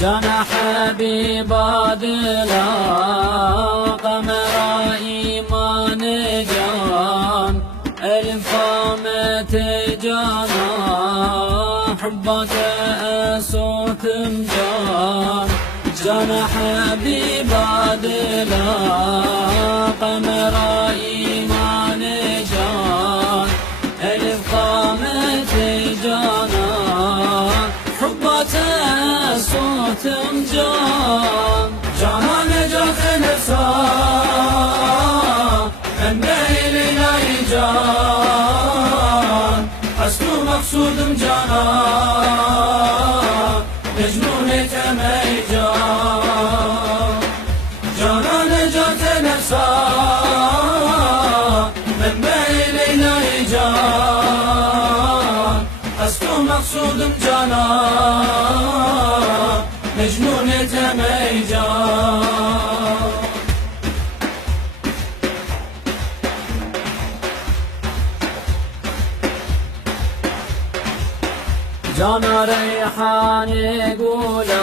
جان حبیب دلا قمر ایمان جان الفامت جانا حبك صوتم جان جان حبیب دلا قمر ایمان جان الفامت جانا حبك صوتم جان جانا نجات نفسا من بين جان أصل مقصودم جانا مجنون تمي جان جانا نجات نفسا من بين جان أصل مقصودم جانا مجنون تمي جان جانا ريحاني قولا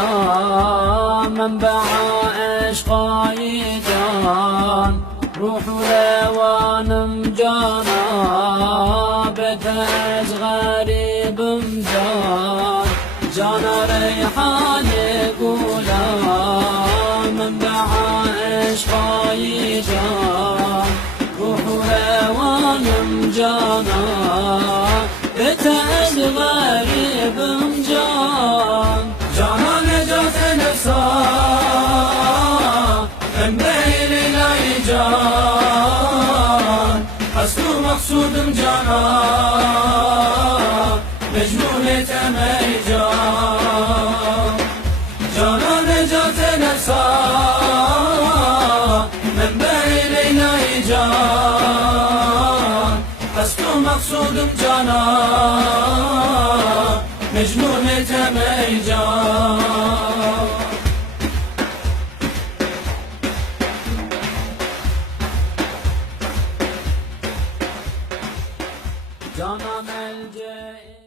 منبع عشقاي جان روح لوانم جانا بتعز غريب جان جانا ريحاني قولا منبع عشقاي جان روح لوانم جانا بتعز غريب جان جانا نجات نفسا من بين جان أصل مقصود جانا مجنون تمي جان جانا نجات نفسا من بين جان أصل مقصود جانا مجنون تمي جان جانا ملجئ